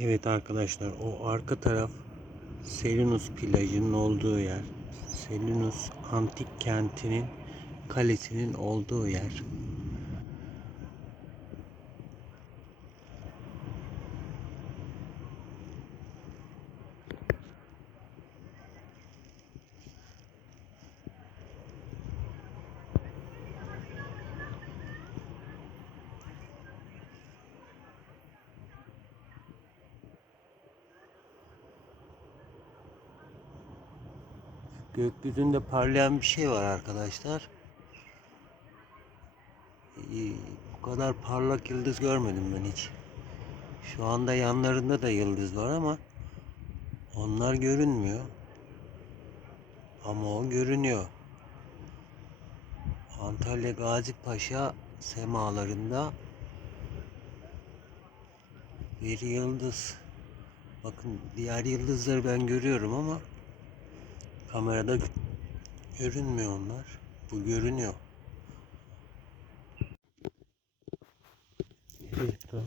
Evet arkadaşlar o arka taraf Selinus plajının olduğu yer. Selinus antik kentinin kalesinin olduğu yer. Gökyüzünde parlayan bir şey var arkadaşlar. Ee, Bu kadar parlak yıldız görmedim ben hiç. Şu anda yanlarında da yıldız var ama onlar görünmüyor. Ama o görünüyor. Antalya Gazi Paşa semalarında bir yıldız. Bakın diğer yıldızları ben görüyorum ama kamerada görünmüyor onlar. Bu görünüyor. Evet, tamam.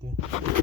对。